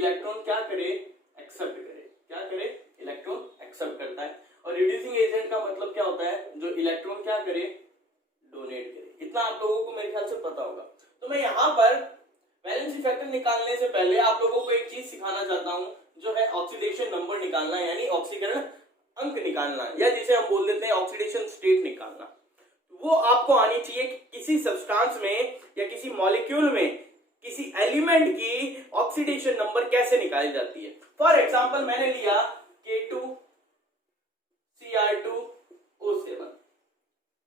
Electron क्या करे, accept करे। क्या करे, इलेक्ट्रॉन एक्सेप्ट करता है। और रिड्यूसिंग एजेंट का मतलब क्या होता है, जो इलेक्ट्रॉन क्या करे, डोनेट करे। इतना आप लोगों को मेरे ख्याल से पता होगा। तो मैं यहाँ पर वैलेंसी फैक्टर निकालने से पहले आप लोगों को एक चीज सिखाना चाहता हूँ, जो है ऑक्सीडेशन नंबर निकालना, यानी ऑक्सीकरण अंक निकालना, या जिसे हम बोल देते हैं ऑक्सीडेशन स्टेट निकालना। वो आपको आनी चाहिए कि किसी सब्सटेंस में या किसी मॉलिक्यूल में किसी एलिमेंट की ऑक्सीडेशन नंबर कैसे निकाली जाती है। फॉर एग्जांपल मैंने लिया K2Cr2O7,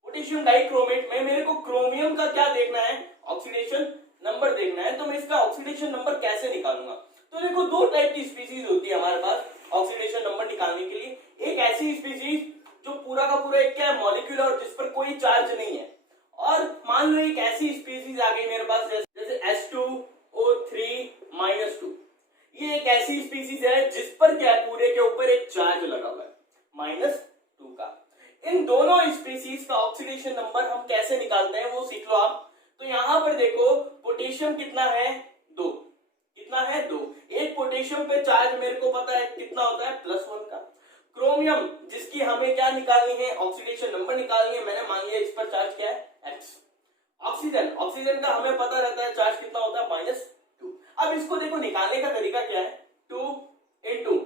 पोटेशियम डाइक्रोमेट में मेरे को क्रोमियम का क्या देखना है, ऑक्सीडेशन नंबर देखना है। तो मैं इसका ऑक्सीडेशन नंबर कैसे निकालूंगा। तो देखो दो टाइप की स्पीसीज होती है हमारे पास ऑक्सीडेशन नंबर निकालने के लिए। एक ऐसी स्पीसीज जो पूरा का पूरा एक क्या है, मॉलिक्यूल और जिस पर कोई चार्ज नहीं है। और मान लो एक ऐसी स्पीसीज आ गई मेरे पास जैसे H2O3-2। ये एक ऐसी स्पीसीज है जिस पर क्या है, पूरे के ऊपर एक चार्ज लगा हुआ है -2 का। इन दोनों स्पीसीज का ऑक्सीडेशन नंबर हम कैसे निकालते हैं वो सीख लो आप। तो यहां पर देखो पोटेशियम कितना है, 2। कितना है, 2। एक पोटेशियम पे चार्ज मेरे को पता है कितना होता है, +1 का। क्रोमियम जिसकी हमें क्या निकालनी है, ऑक्सीडेशन नंबर निकालनी है, मैंने मान लिया इस पर चार्ज क्या है, X। ऑक्सीजन का हमें पता रहता है चार्ज कितना होता है, -2। अब इसको देखो निकालने का तरीका क्या है, 2 into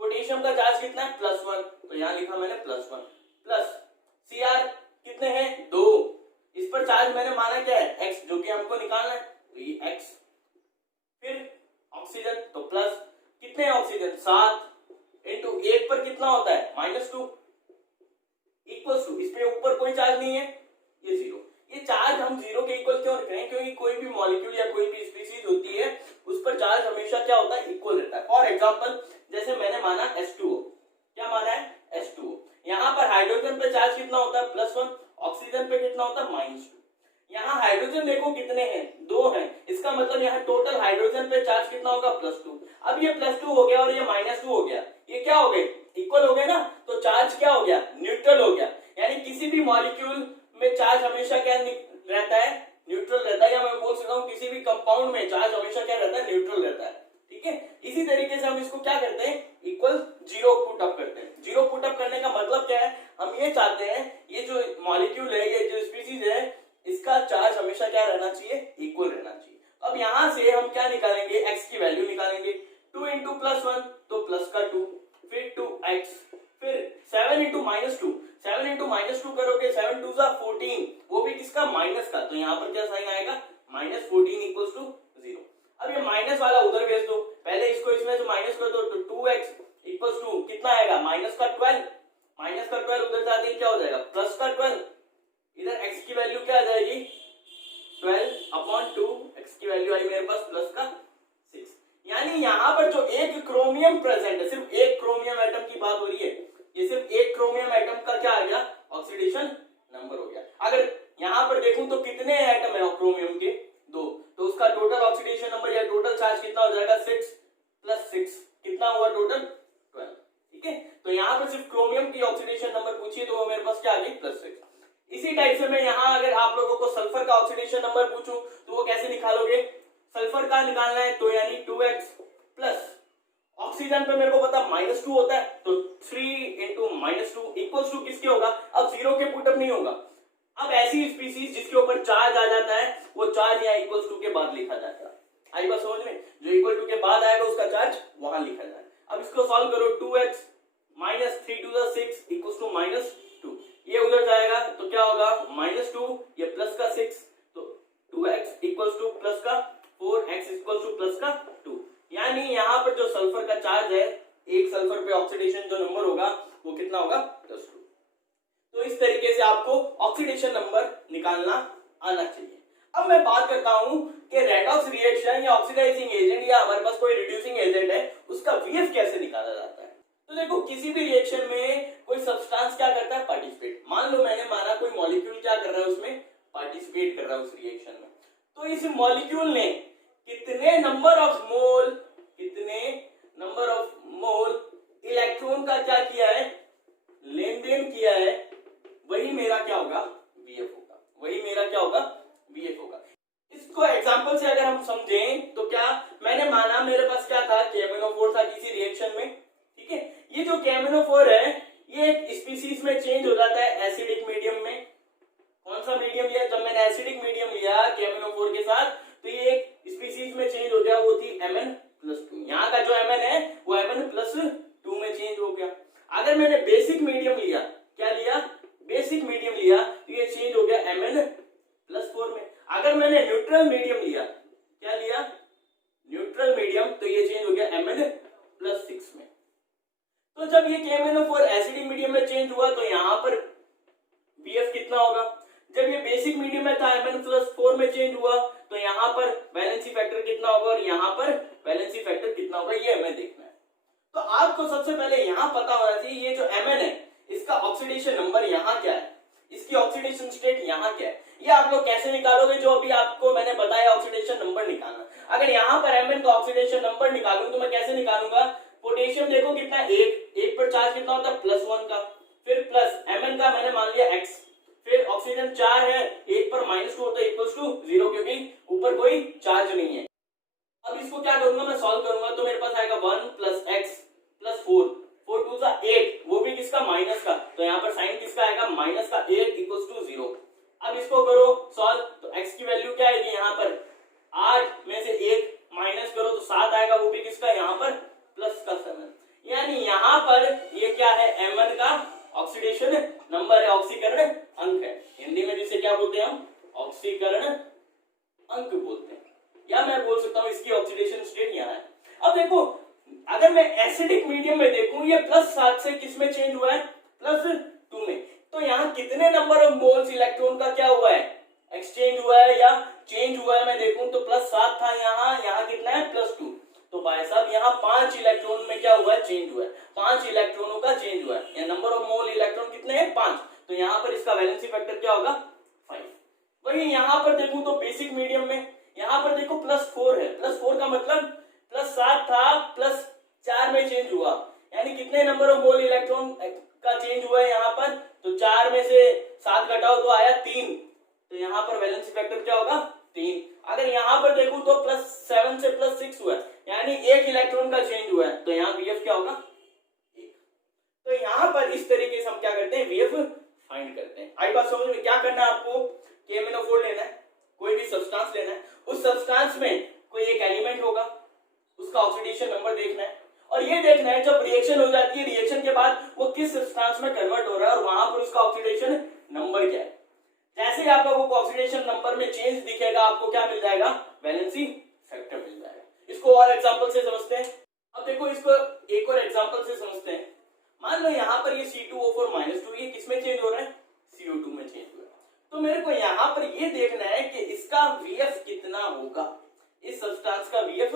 पोटेशियम का चार्ज कितना है, +1, तो यहां लिखा मैंने +1 प्लस Cr कितने हैं, 2। इस पर चार्ज मैंने माना क्या है, X, जो कि हमको निकालना है, तो ये X। फिर ऑक्सीजन तो प्लस, कितने हैं ऑक्सीजन, 7 इंटू 1 पर कितना होता है, -2 इक्वल्स टू, इस पे ऊपर कोई चार्ज नहीं है, ये 0। ये चार्ज हम 0 के इक्वल क्यों रख रहे हैं, क्योंकि कोई भी मॉलिक्यूल या कोई भी स्पीसीज होती है उस पर चार्ज हमेशा क्या होता है, इक्वल रहता है। फॉर एग्जांपल जैसे मैंने माना H2O, क्या माना है, H2O। यहाँ पर हाइड्रोजन पे चार्ज कितना होता है, +1, ऑक्सीजन पे कितना होता है, -2। यहाँ हाइड्रोजन देखो कितने हैं, 2 हैं। इसका मतलब यहाँ टोटल हाइड्रोजन पे चार्ज कितना होगा, +2। अब ये +2 हो गया और ये -2 हो गया, ये क्या हो गए, इक्वल हो गए ना। तो चार्ज क्या हो गया, न्यूट्रल हो गया। यानी किसी भी मॉलिक्यूल में चार्ज हमेशा क्या रहता है, न्यूट्रल रहता है। या मैं बोल सकता हूँ किसी भी कंपाउंड में चार्ज हमेशा क्या रहता है, न्यूट्रल रहता है। ठीक है, इसी तरीके से हम इसको क्या करते हैं, इक्वल 0 पुट अप करते हैं। 0 पुट अप करने का मतलब क्या है, हम ये चाहते हैं ये जो मॉलिक्यूल है, ये जो स्पीसीज है, इसका चार्ज हमेशा क्या रहना चाहिए, इक्वल रहना चाहिए। अब यहां से हम क्या निकालेंगे, x की वैल्यू निकालेंगे। 2 इंटू +1 तो प्लस का 2, फिर 2x, फिर 7 इंटू -2, 7 इंटू -2 करोगे, 7 2 जा 14, वो भी किसका, माइनस का। तो यहाँ पर क्या साइन आएगा, -14 इक्वल्स टू 0। अब ये माइनस वाला उधर भेज दो, पहले इसको इसमें से माइनस कर दो, तो 2x इक्वल्स टू कितना आएगा, -12। -12 उधर जाते ही क्या हो जाएगा, +12। इधर x की वैल्यू क्या आ जाएगी, 12/2, x की वैल्यू आई मेरे पास +6। यानी यहाँ पर जो एक क्रोमियम प्रेजेंट है, सिर्फ एक क्रोमियम एटम की बात हो रही है, ये सिर्फ एक क्रोमियम एटम का क्या आ गया, ऑक्सीडेशन नंबर हो गया। अगर यहाँ पर देखूं तो कितने एटम है क्रोमियम के, 2, तो उसका टोटल ऑक्सीडेशन नंबर या टोटल चार्ज कितना हो जाएगा, 6 + 6 कितना हुआ, टोटल 12। ठीक है, तो यहाँ पर सिर्फ क्रोमियम की ऑक्सीडेशन नंबर पूछिए तो वो मेरे पास क्या आ गई, +6। इसी टाइप से मैं यहाँ अगर आप लोगों को सल्फर का ऑक्सीडेशन नंबर पूछूं तो वो कैसे निकालोगे, सल्फर का निकालना है तो यानी 2x प्लस ऑक्सीजन पे मेरे को पता -2 होता है, तो 3 इंटू -2 इक्वल्स टू किसके होगा, अब 0 के पुटअप नहीं होगा। अब ऐसी स्पीसीज जिसके ऊपर चार्ज आ जाता है वो चार्ज यहाँ इक्वल्स टू के बाद लिखा जाएगा। आई बात समझ में, जो इक्वल टू के बाद आएगा उसका चार्ज वहां लिखा जाएगा। अब इसको सॉल्व करो, 2x -3 2 जा 6 इक्वल्स टू -2, ये उधर जाएगा तो क्या होगा, -2, ये प्लस का 6, तो 2x इक्वल्स टू प्लस का 4x इक्वल्स टू प्लस का 2। यानी यहाँ पर जो सल्फर का चार्ज है, एक सल्फर पे ऑक्सीडेशन जो नंबर होगा वो कितना होगा, +2। तो इस तरीके से आपको ऑक्सीडेशन नंबर निकालना आना चाहिए। अब मैं बात करता हूं कि रेडॉक्स रिएक्शन या ऑक्सीडाइजिंग एजेंट या हमारे पास कोई रिड्यूसिंग एजेंट है, उसका वीएफ कैसे निकाला जाता है। तो देखो किसी भी रिएक्शन में कोई सब्सटेंस क्या करता है, पार्टिसिपेट। मान लो मैंने माना कोई मॉलिक्यूल क्या कर रहा है, उसमें पार्टिसिपेट कर रहा है उस रिएक्शन में। तो इस मॉलिक्यूल ने कितने नंबर ऑफ मोल इलेक्ट्रॉन का क्या किया है, लेन देन किया है, वही मेरा क्या होगा, वीएफ होगा। वही मेरा क्या होगा, वीएफ होगा। इसको एग्जांपल से अगर हम समझें तो क्या मैंने माना मेरे पास क्या था, रिएक्शन में, ठीक है। ये जो KMnO4 है ये एक स्पीसीज में चेंज हो जाता है एसिडिक मीडियम में। कौन सा मीडियम लिया? जब मैंने एसिडिक मीडियम लिया KMnO4 के साथ तो ये एक स्पीसीज में चेंज हो गया, वो थी Mn+2। यहाँ का जो Mn है वो Mn+2 में चेंज हो गया। अगर मैंने बेसिक मीडियम लिया, क्या लिया? बेसिक मीडियम लिया तो ये चेंज हो गया Mn+4 में। अगर मैंने न्यूट्रल मीडियम लिया, क्या लिया? न्यूट्रल मीडियम, तो ये चेंज हो गया Mn+6 में। तो जब ये KMnO4 एसिडिक मीडियम में चेंज हुआ तो यहाँ पर BF कितना होगा? जब ये बेसिक मीडियम में था Mn+4 में चेंज हुआ तो यहाँ पर वैलेंसी फैक्टर कितना होगा और यहाँ पर वैलेंसी फैक्टर कितना होगा, ये हमें देखना है। तो आपको सबसे पहले यहाँ पता होना चाहिए ये जो Mn है इसका ऑक्सीडेशन नंबर यहाँ क्या है, इसकी ऑक्सीडेशन स्टेट यहाँ क्या है। ये आप लोग कैसे निकालोगे? जो अभी आपको मैंने बताया ऑक्सीडेशन नंबर निकालना। अगर यहाँ पर Mn का ऑक्सीडेशन नंबर निकालूं तो मैं कैसे निकालूंगा? पोटेशियम देखो कितना, एक पर चार्ज कितना होता है? +1 का, फिर प्लस Mn का मैंने मान लिया x, फिर ऑक्सीजन 4 है, एक पर -2 होता है इक्वल्स टू 0 क्योंकि ऊपर कोई चार्ज नहीं है। अब इसको क्या करूंगा? मैं सॉल्व करूंगा तो मेरे पास आएगा 1 + x + 4, 4 2 सा 8, वो भी किसका? माइनस का, तो यहाँ पर साइन किसका आएगा? माइनस का, 8 इक्वल्स टू 0। अब इसको करो सॉल्व तो x की वैल्यू क्या आएगी? यहाँ पर 8 में से 1 माइनस करो तो 7 आएगा, वो भी किसका? यहाँ पर प्लस का 7। यानी यहाँ पर ये क्या है? Mn का ऑक्सीडेशन नंबर है, ऑक्सीकरण अंक है। हिंदी में जिसे क्या बोलते हैं हम? ऑक्सीकरण अंक बोलते हैं, या मैं बोल सकता हूँ इसकी ऑक्सीडेशन स्टेट यहाँ है। अब देखो अगर मैं एसिडिक मीडियम में देखूं ये +7 से किस में चेंज हुआ है? +2 में। तो यहाँ कितने नंबर ऑफ मोल्स इलेक्ट्रॉन का क्या हुआ है? एक्सचेंज हुआ है या चेंज हुआ है? मैं देखूं तो +7 था यहाँ कितना है? +2। तो भाई साहब यहाँ 5 इलेक्ट्रॉन में क्या हुआ है? चेंज हुआ है, 5 इलेक्ट्रॉनों का चेंज हुआ है। नंबर ऑफ मोल इलेक्ट्रॉन कितने हैं? 5। तो यहाँ पर इसका वैलेंसी फैक्टर क्या होगा? 5। वही यहाँ पर देखूं तो बेसिक मीडियम में यहाँ पर देखो +4 है, +4 का मतलब +7 था +4 में चेंज हुआ, यानी कितने नंबर ऑफ मोल इलेक्ट्रॉन का चेंज हुआ है यहाँ पर? तो 4 में से 7 घटाओ तो आया 3, तो यहाँ पर वैलेंसी फैक्टर क्या होगा? 3। अगर यहाँ पर देखूं तो +7 से +6 हुआ है, यानी 1 इलेक्ट्रॉन का चेंज हुआ है, तो यहाँ BF क्या होगा? 1। तो यहाँ पर इस तरीके से हम क्या करते हैं? BF फाइंड करते हैं। आई बात समझ में? क्या करना है आपको? KMnO4 लेना है, कोई भी सब्सटेंस लेना है, उस सब्सटेंस में कोई एक एलिमेंट होगा, उसका ऑक्सीडेशन नंबर देखना है और ये देखना है जब रिएक्शन हो जाती है, रिएक्शन के बाद वो किस सब्सटेंस में कन्वर्ट हो रहा है और वहां पर उसका ऑक्सीडेशन नंबर क्या है। जैसे ही आप लोगों को ऑक्सीडेशन नंबर में चेंज दिखेगा आपको क्या मिल जाएगा? वैलेंसी फैक्टर मिल जाएगा। इसको और एग्जांपल से समझते हैं। अब देखो इसको एक और एग्जांपल से समझते हैं। मान लो यहाँ पर ये C2O4-2 ये किसमें चेंज हो रहा है? CO2 में चेंज हो रहा है। तो मेरे को यहाँ पर ये देखना है कि इसका VF कितना होगा, इस सब्सटेंस का VF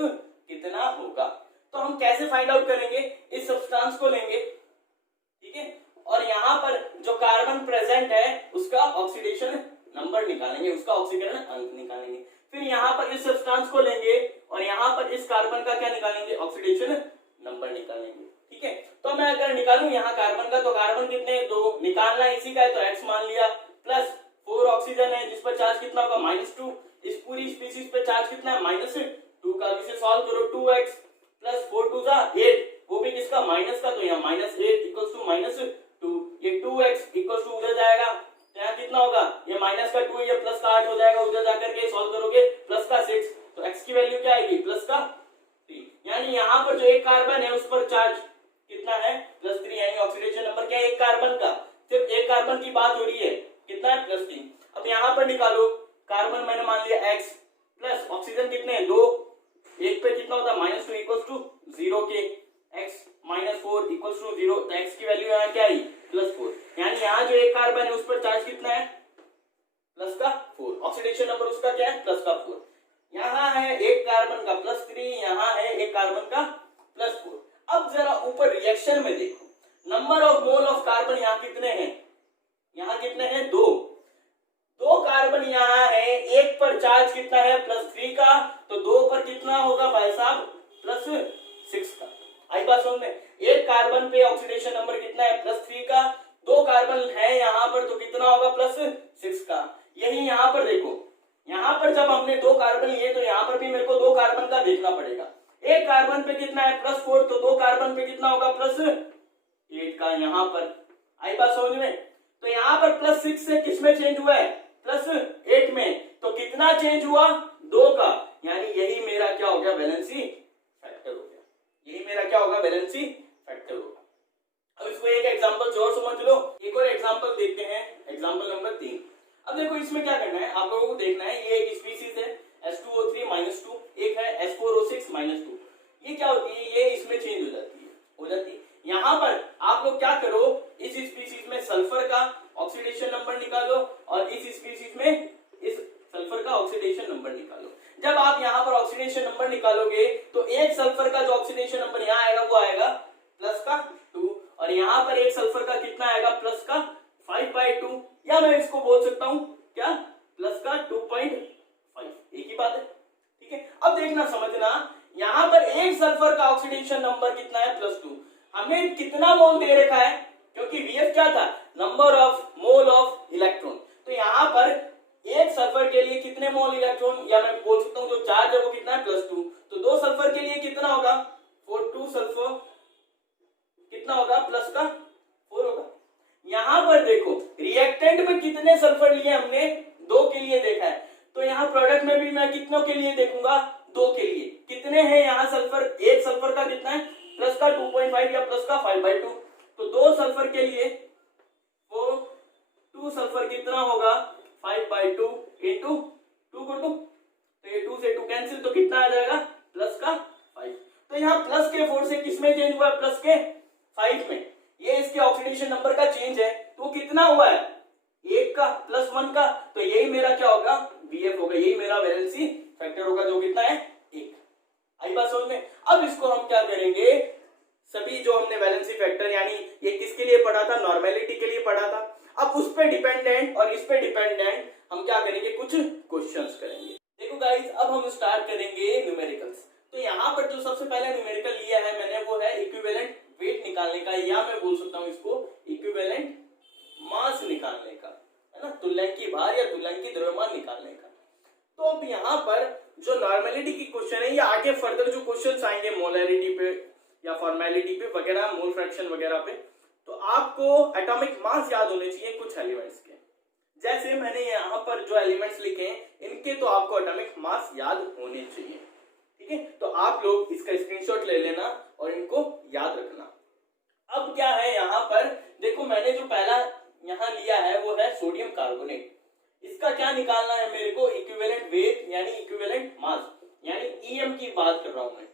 कितना होगा। तो हम कैसे फाइंड आउट करेंगे? इस सब्सटेंस को लेंगे, ठीक है, और यहाँ पर जो कार्बन प्रेजेंट है उसका ऑक्सीडेशन नंबर निकालेंगे, उसका ऑक्सीकरण अंक निकालेंगे। फिर यहाँ पर इस सब्सटेंस को लेंगे और यहाँ पर इस कार्बन का क्या निकालेंगे? ऑक्सीडेशन नंबर निकालेंगे, ठीक है। तो मैं अगर निकालूं यहाँ कार्बन का, तो कार्बन कितने हैं? 2। निकालना इसी का है तो x मान लिया, प्लस 4 ऑक्सीजन है जिस पर चार्ज कितना होगा? -2। इस पूरी स्पीसीज पे चार्ज कितना है? -2 का। इसे सॉल्व करो, 2x प्लस 4 2 जा 8, वो भी किसका? माइनस का, तो यहाँ -8 इक्वल्स टू -2। ये 2x इक्वल्स टू उधर जाएगा तो यहाँ कितना होगा? ये माइनस का 2 ये प्लस का 8 हो जाएगा, उधर जाकर के सॉल्व करोगे प्लस का 6, तो x की वैल्यू क्या आएगी? प्लस का 3। यानी यहाँ पर जो एक कार्बन है उस पर चार्ज कितना है? +3, यानी ऑक्सीडेशन नंबर क्या है? एक कार्बन का, सिर्फ एक कार्बन की बात हो रही है, कितना है? +3। अब यहाँ पर निकालो, कार्बन मैंने मान लिया x प्लस ऑक्सीजन कितने हैं? 2, एक पे कितना होता है? -2 इक्वल्स टू 0 के x -4 इक्वल्स टू 0, तो x की वैल्यू यहाँ क्या आई? +4। यानी यहाँ जो एक कार्बन है उस पर चार्ज कितना है? प्लस का 4। ऑक्सीडेशन नंबर उसका क्या है? प्लस का 4। यहाँ है एक कार्बन का +3, यहाँ है एक कार्बन का +4। अब जरा ऊपर रिएक्शन में देखो, number of mole of carbon यहाँ कितने हैं? यहाँ कितने हैं? 2 कार्बन यहाँ है, एक पर चार्ज कितना है? +3 का, तो 2 पर कितना होगा भाई साहब? +6 का। आई बात समझ में? एक कार्बन पे ऑक्सीडेशन नंबर कितना है? +3 का। 2 कार्बन है यहाँ पर तो कितना होगा? +6 का। यही यहाँ पर देखो, यहाँ पर जब हमने 2 कार्बन लिए तो यहाँ पर भी मेरे को 2 कार्बन का देखना पड़ेगा। एक कार्बन पे कितना है +4, तो दो कार्बन पे कितना होगा +8 का यहाँ पर। आई बात समझ में? तो यहाँ पर +6 से किस में चेंज हुआ है +8 में, तो कितना चेंज हुआ 2 का, यानी यही मेरा क्या हो गया वैलेंसी फैक्टर हो गया। यही मेरा क्या होगा वैलेंसी फैक्टर होगा। अब इसको एक एग्जांपल से और समझ लो। एक और एग्जांपल देखते हैं, एग्जांपल नंबर 3। अब देखो इसमें क्या करना है, आप लोगों को देखना है, ये एक स्पीसीज है H2O3 -2, एक है H4O6 -2। ये क्या होती है, ये इसमें चेंज हो जाती है। यहाँ पर आप लोग क्या करो, इस स्पीसीज में सल्फर का ऑक्सीडेशन नंबर निकालो और इस स्पीसीज में इस सल्फर का ऑक्सीडेशन नंबर निकालो। जब आप यहाँ पर ऑक्सीडेशन नंबर निकालोगे तो एक सल्फर का जो ऑक्सीडेशन नंबर यहाँ आएगा वो आएगा +2, और यहाँ पर एक सल्फर का कितना आएगा +5/2, या मैं इसको बोल सकता हूँ क्या +2.5, एक ही बात है। ठीक है, अब देखना समझना, यहाँ पर एक सल्फर का ऑक्सीडेशन नंबर कितना है +2। हमने कितना मोल दे रखा है, क्योंकि Vf क्या था, number of mole of electron. तो यहाँ पर एक सल्फर के लिए कितने मोल इलेक्ट्रॉन, या मैं बोल सकता हूँ जो चार्ज है वो कितना है +2, तो दो सल्फर के लिए कितना होगा 2 सल्फर कितना होगा +4 होगा। यहाँ पर देखो रिएक्टेंट में कितने सल्फर लिए हमने 2 के लिए देखा है, तो यहाँ प्रोडक्ट में भी मैं कितनों के लिए देखूंगा 2 के लिए। कितने हैं यहाँ सल्फर, एक सल्फर का कितना है +2.5 या +5/2, तो 2 सल्फर के लिए वो 2 सल्फर कितना होगा 5/2 इंटू 2 कर दो, तो ये 2 से 2 कैंसिल, तो कितना आ जाएगा +5। तो यहाँ प्लस के 4 से किसमें चेंज हुआ है +5 में। ये इसके ऑक्सीडेशन नंबर का चेंज है, तो कितना हुआ है 1 का +1 का, तो यही मेरा क्या होगा Vf होगा, यही मेरा वैलेंसी फैक्टर होगा जो कितना है 1। आई बात समझ में? अब इसको हम क्या करेंगे, सभी जो हमने वैलेंसी फैक्टर, यानी ये किसके लिए पढ़ा था, नॉर्मेलिटी के लिए पढ़ा था, अब उस पे डिपेंडेंट और इस पे डिपेंडेंट हम क्या करेंगे, कुछ क्वेश्चंस करेंगे। देखो गाइस, अब हम स्टार्ट करेंगे न्यूमेरिकल्स। तो यहाँ पर जो सबसे पहले न्यूमेरिकल लिया है मैंने वो है इक्विवेलेंट वेट निकालने का, या मैं बोल सकता हूँ इसको इक्विवेलेंट मास निकालने का, है ना, तुल्यंकी भार या तुल्यंकी द्रव्यमान निकालने का। तो अब यहाँ पर जो नॉर्मेलिटी की क्वेश्चन है, या आगे फर्दर जो क्वेश्चन आएंगे मोलैरिटी पे या फॉर्मेलिटी पे वगैरह, मोल फ्रैक्शन वगैरह पे, तो आपको एटॉमिक मास याद होने चाहिए कुछ एलिमेंट्स के। जैसे मैंने यहाँ पर जो एलिमेंट्स लिखे हैं इनके तो आपको एटॉमिक मास याद होने चाहिए। ठीक है, तो आप लोग इसका स्क्रीनशॉट ले लेना और इनको याद रखना। अब क्या है यहाँ पर देखो, मैंने जो पहला यहाँ लिया है वो है सोडियम कार्बोनेट। इसका क्या निकालना है मेरे को, इक्विवेलेंट वेट यानी इक्विवेलेंट मास, यानी ईएम की बात कर रहा हूं मैं।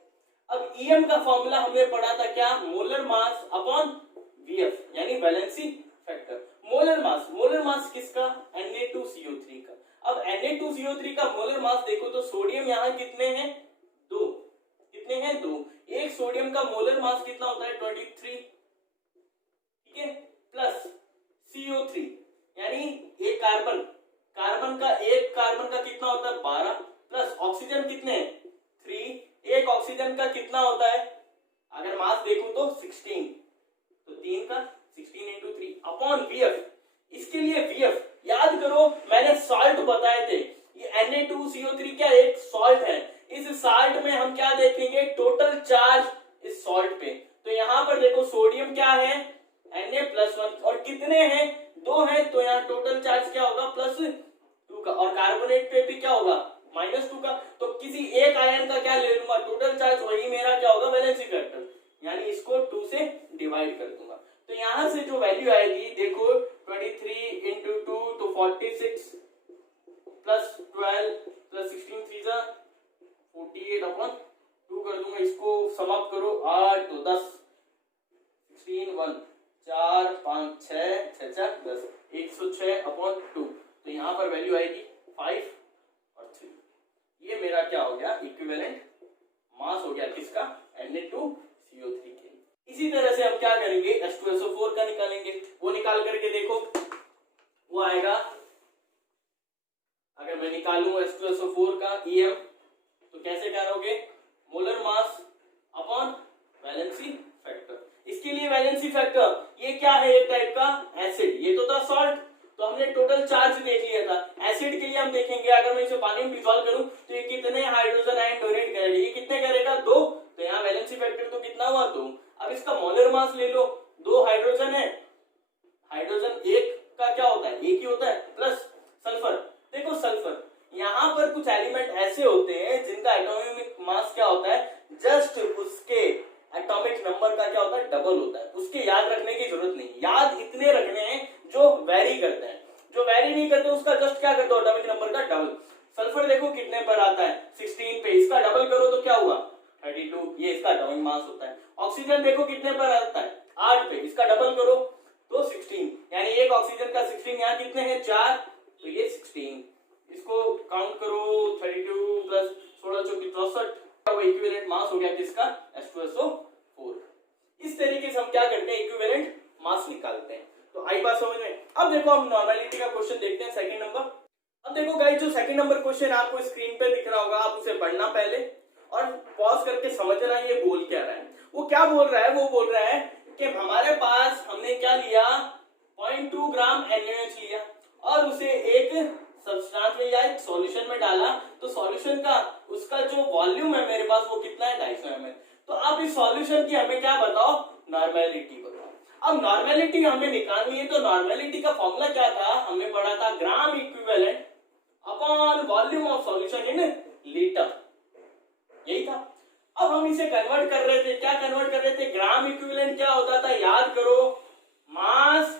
अब ईएम का फॉर्मूला हमने पढ़ा था क्या, मोलर मास अपॉन वीएफ, यानी वैलेंसी फैक्टर। मोलर मास किसका, Na2CO3 का। अब Na2CO3 का मोलर मास देखो तो सोडियम यहाँ कितने हैं 2, कितने हैं 2, एक सोडियम का मोलर मास कितना होता है 23, ठीक है, प्लस CO3 यानी एक कार्बन का कितना होता है 12, प्लस ऑक्सीजन कितने 3, एक ऑक्सीजन का कितना होता है अगर मास देखूं तो 16, तो 3 का 16 इंटू 3 अपॉन वीएफ। इसके लिए वीएफ याद करो, मैंने सॉल्ट बताए थे, ये Na2CO3 क्या एक सॉल्ट है। इस सॉल्ट में हम क्या देखेंगे, टोटल चार्ज इस सॉल्ट पे। तो यहाँ पर देखो सोडियम क्या है Na+1 और कितने हैं 2 हैं, तो यहाँ टोटल चार्ज क्या होगा +2 का, और कार्बोनेट पे भी क्या होगा -2 का। तो किसी एक आयन का क्या ले लूंगा टोटल चार्ज, वही मेरा क्या होगा वैलेंसी फैक्टर, यानी इसको 2 से डिवाइड कर दूंगा। तो यहां से जो वैल्यू आएगी देखो 23 इंटू 2 तो 46 प्लस 12 प्लस 16 3 48 अपॉन 2 कर दूंगा। इसको समाप्त करो 8 तो 10 16 1 4 5 6 6 4 10 106 अपॉन 2। तो यहाँ पर वैल्यू आएगी 5 और 3। ये मेरा क्या हो गया इक्विवेलेंट मास हो गया किसका Na2CO3 के। इसी तरह से हम क्या करेंगे H2SO4 का निकालेंगे। वो निकाल करके देखो वो आएगा, अगर मैं निकालूं H2SO4 का EM तो कैसे करोगे, molar mass upon valency factor. इसके लिए वैलेंसी फैक्टर ये क्या है, एक टाइप का एसिड, ये तो था सॉल्ट, तो हमने टोटल चार्ज देख लिया था। एसिड के लिए हम देखेंगे अगर मैं इसे पानी में डिसॉल्व करूं तो ये कितने हाइड्रोजन आयन डोनेट करेगा, ये कितने करेगा 2 मास ले लो, 2 हाइड्रोजन है, हाइड्रोजन एक का क्या होता है, एक ही होता है, प्लस सल्फर। देखो सल्फर, यहाँ पर कुछ एलिमेंट ऐसे होते हैं जिनका एटॉमिक मास क्या होता है, जस्ट उसके एटॉमिक नंबर का क्या होता है, डबल होता है। उसके याद रखने की जरूरत नहीं, याद इतने रखने हैं जो वेरी करते हैं, जो वेरी नहीं करते उसका जस्ट क्या कर दो, एटॉमिक नंबर का डबल। सल्फर देखो कितने पर आता है, 16 पे, इसका डबल करो तो क्या हुआ, 32, ये इसका एटॉमिक मास होता है। ऑक्सीजन देखो कितने पर आता है, 8 पे, इसका डबल करो तो 16, यानी एक ऑक्सीजन का 16, यहाँ कितने हैं, 4, तो ये 16, इसको काउंट करो, 32 प्लस 16 चौकी 64, वो इक्विवेलेंट मास हो गया किसका, H2SO4। इस तरीके से हम क्या करते हैं, इक्विवेलेंट मास निकालते हैं। तो आई बात समझ में। अब देखो हम नॉर्मेलिटी का क्वेश्चन देखते हैं, सेकंड नंबर। अब देखो गाइस, जो सेकंड नंबर क्वेश्चन आपको स्क्रीन पे दिख रहा होगा, आप उसे पढ़ना पहले और पॉज करके समझना ये बोल क्या रहा है। वो क्या बोल रहा है, वो बोल रहा है कि हमारे पास हमने क्या लिया, 0.2 ग्राम NaOH लिया और उसे एक सब्सटेंस में या एक सॉल्यूशन में डाला, तो सॉल्यूशन का उसका जो वॉल्यूम है मेरे पास वो कितना है, 250 ml। तो अब इस सॉल्यूशन की हमें क्या बताओ, नॉर्मेलिटी बताओ। अब नॉर्मेलिटी हमें निकालनी है, तो नॉर्मेलिटी का फॉर्मूला क्या था, हमने पढ़ा था gram equivalent upon volume of solution in litre, यही था। अब हम इसे कन्वर्ट कर रहे थे, क्या कन्वर्ट कर रहे थे, ग्राम इक्विवेलेंट क्या होता था, याद करो, मास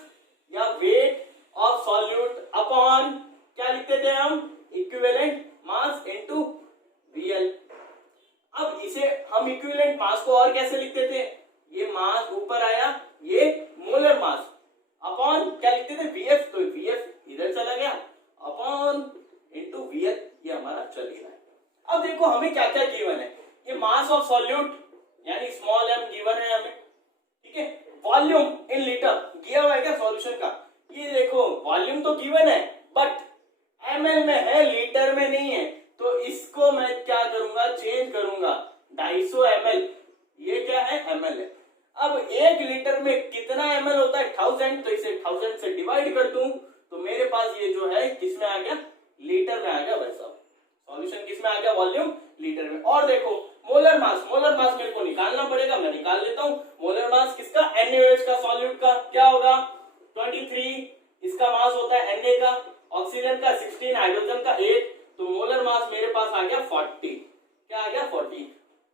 या वेट ऑफ सॉल्यूट अपॉन क्या लिखते थे हम, इक्विवेलेंट मास इनटू VL। अब इसे हम इक्विवेलेंट मास को और कैसे लिखते थे, ये मास ऊपर आया, ये मोलर मास अपॉन क्या लिखते थे, VF, तो VF इधर चला गया अपॉन इनटू VL, ये हमारा चल ही रहा है। अब देखो हमें क्या क्या गिवन है, ये मास ऑफ सॉल्यूट यानी स्मॉल m गिवन है हमें, ठीक है। वॉल्यूम इन लीटर दिया हुआ है क्या सॉल्यूशन का, ये देखो वॉल्यूम तो गिवन है बट ml में है, लीटर में नहीं है, तो इसको मैं क्या करूंगा, चेंज करूंगा, 250 ml, ये क्या है, ml है। अब 1 लीटर में कितना ml होता है, 1000, तो इसे 1000 से डिवाइड कर दूं तो मेरे पास ये जो है किस में आ गया, लीटर में आ गया भाई साहब। सॉल्यूशन किस में आ गया, वॉल्यूम लीटर में। और देखो मोलर मास, मोलर मास मेरे को निकालना पड़ेगा, मैं निकाल लेता हूं। मोलर मास किसका, NaOH का सॉल्यूट का क्या होगा, 23, इसका मास होता है Na का, ऑक्सीजन का 16, हाइड्रोजन का 8, तो मोलर मास मेरे पास आ गया 40, क्या आ गया 40।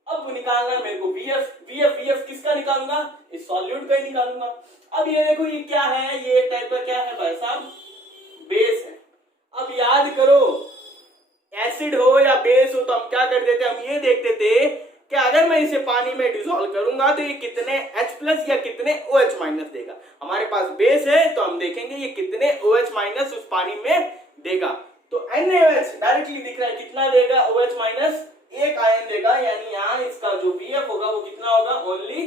अब निकालना है मेरे को VF किसका निकालूंगा, इस सॉल्यूट का ही निकालूंगा। अब ये देखो ये क्या है, ये एक टाइप का क्या है भाई साहब, बेस है। अब याद करो एसिड हो या बेस हो तो हम क्या करते थे, हम ये देखते थे कि अगर मैं इसे पानी में डिसॉल्व करूंगा तो ये कितने H+ या कितने OH- देगा। हमारे पास बेस है तो हम देखेंगे ये कितने OH- उस पानी में देगा। तो NaOH डायरेक्टली दिख रहा है, कितना देगा, OH- एक आयन देगा, यानी यहाँ इसका जो VF होगा वो कितना होगा, ओनली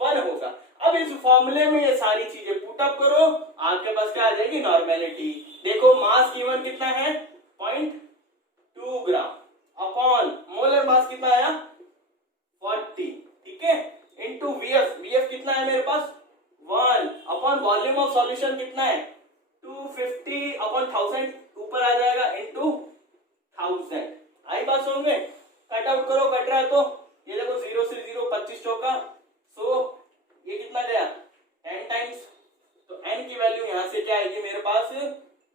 1 होगा। अब इस फॉर्मूले में ये सारी चीजें पुट अप करो, आपके पास क्या आ जाएगी, नॉर्मेलिटी। देखो मास गिवन कितना है, 0.2 ग्राम अपॉन मोलर मास कितना आया, 40, ठीक है, इनटू VF कितना है मेरे पास, 1 अपॉन वॉल्यूम ऑफ सॉल्यूशन कितना है, 250 अपॉन 1000 ऊपर आ जाएगा इनटू 1000। आई बात समझ में, कट आउट करो, कट रहा है तो ये देखो 0 से 0 25 चौका, सो ये कितना गया 10 टाइम्स, तो n की वैल्यू यहां से क्या आएगी मेरे पास,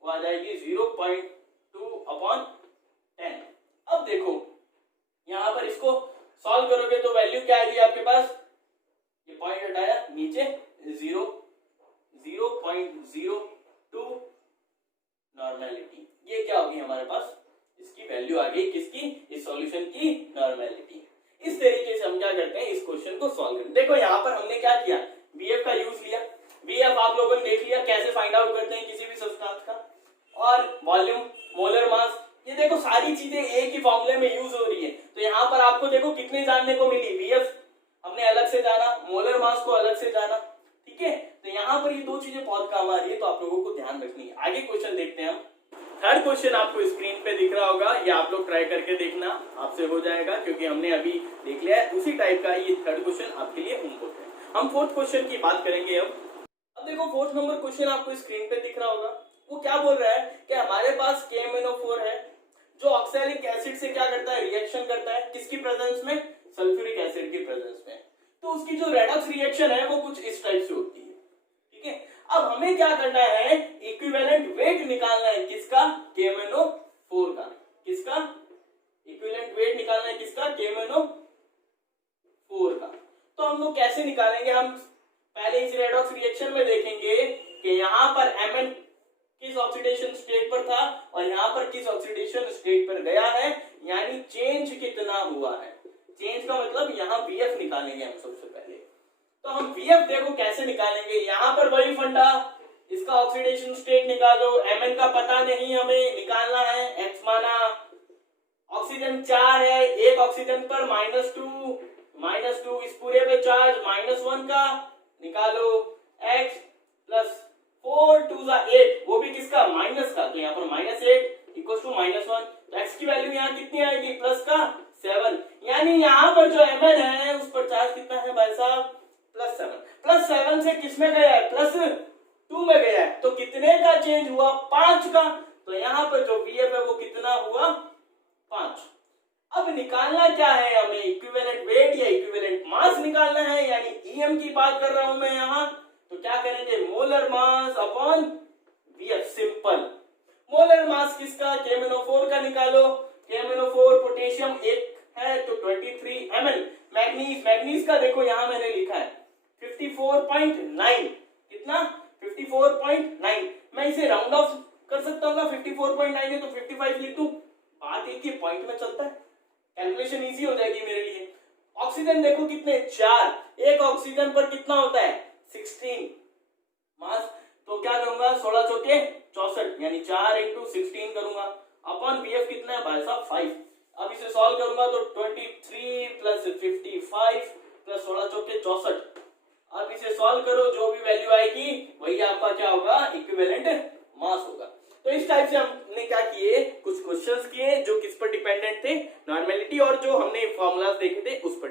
वो आ जाएगी 0.2 अपॉन 10। अब देखो यहां पर इसको सॉल्व करोगे तो वैल्यू क्या आएगी आपके पास, ये पॉइंट हटाया नीचे 0.02 नॉर्मेलिटी, ये क्या होगी हमारे पास, इसकी वैल्यू आ गई किसकी, इस सॉल्यूशन की नॉर्मेलिटी। इस तरीके से हम क्या करते हैं, इस क्वेश्चन को सॉल्व करते हैं। देखो यहाँ पर हमने क्या किया, VF का यूज लिया, VF आप लोगों ने देख लिया कैसे फाइंड आउट करते हैं किसी भी सब्सटेंस का, और वॉल्यूम, मोलर मास, ये देखो सारी चीजें एक ही फॉर्मूले में यूज हो रही है। तो यहाँ पर आपको देखो कितनी जानने को मिली, VF हमने अलग से जाना, मोलर मास को अलग से जाना, ठीक है। तो यहाँ पर ये दो चीजें बहुत काम आ रही है, तो आप लोगों को ध्यान रखनी है। आगे क्वेश्चन देखते हैं हम। थर्ड क्वेश्चन आपको स्क्रीन पे दिख रहा होगा, ये आप लोग ट्राई करके देखना, आपसे हो जाएगा क्योंकि हमने अभी देख लिया है उसी टाइप का ये थर्ड क्वेश्चन आपके लिए इम्पोर्टेंट है। हम फोर्थ क्वेश्चन की बात करेंगे अब देखो फोर्थ नंबर क्वेश्चन आपको स्क्रीन पे दिख रहा होगा, वो क्या बोल रहा है कि हमारे पास KMnO4 है जो ऑक्सैलिक एसिड से क्या करता है, रिएक्शन करता है, किसकी प्रेजेंस में, सल्फ्यूरिक एसिड की प्रेजेंस में। तो उसकी जो रेडॉक्स रिएक्शन है वो कुछ इस टाइप से होती है। ठीक है, अब हमें क्या करना है, इक्विवेलेंट वेट निकालना है किसका, KMnO4 का। किसका इक्विवेलेंट वेट निकालना है, किसका, KMnO4 का। तो हम लोग कैसे निकालेंगे, हम पहले इस रेडॉक्स रिएक्शन में देखेंगे कि यहां पर Mn किस ऑक्सीडेशन स्टेट पर था और यहां पर किस ऑक्सीडेशन स्टेट पर गया है, यानी चेंज कितना हुआ है। चेंज का मतलब यहाँ VF निकालेंगे हम सबसे पहले। तो हम VF देखो कैसे निकालेंगे, यहां पर वही फंडा, इसका ऑक्सीडेशन स्टेट निकालो, Mn का पता नहीं हमें निकालना है, X माना, ऑक्सीजन 4 है, एक ऑक्सीजन पर -2 इस पूरे पे चार्ज -1 का निकालो, x प्लस 4 2 8, वो भी किसका, माइनस का, तो यहाँ पर -8 इक्वल टू -1, तो x की वैल्यू यहाँ कितनी आएगी, प्लस का 7, यानी यहाँ पर जो Mn है उस पर चार्ज कितना है भाई साहब, +7 से किसमें गया है, +2 में गया है, तो कितने का चेंज हुआ, 5 का, तो यहाँ पर जो VF है वो कितना हुआ, 5। अब निकालना क्या है हमें, इक्विवेलेंट वेट या इक्विवेलेंट मास निकालना है, यानी EM की बात कर रहा हूं मैं यहाँ, तो क्या करेंगे, molar mass upon VF, simple. Molar mass किसका, KMnO4 का निकालो, KMnO4 पोटेशियम 1 है तो 23 ml, मैग्नीज का देखो यहाँ मैंने लिखा है 54.9, कितना, 54.9, मैं इसे राउंड ऑफ कर सकता हूँ, 54.9 है तो 55 लिख दूं, बात एक ही पॉइंट में चलता है, कैलकुलेशन इजी हो जाएगी मेरे लिए। ऑक्सीजन देखो कितने, 4, एक ऑक्सीजन पर कितना होता है, 16 मास, तो क्या करूंगा, 16 चौके 64, यानी 4 × 16 करूंगा, अपॉन VF कितना है भाई साहब, 5। अब इसे सॉल्व करूंगा तो 23 प्लस 55 प्लस 16 चौके 64, अब इसे सॉल्व करो, जो भी वैल्यू आएगी वही आपका क्या होगा, इक्विवेलेंट मास होगा। तो इस टाइप से हमने क्या किए, कुछ क्वेश्चंस किए जो किस पर डिपेंडेंट थे, नॉर्मेलिटी और जो हमने फॉर्मूलाज देखे थे उस पर।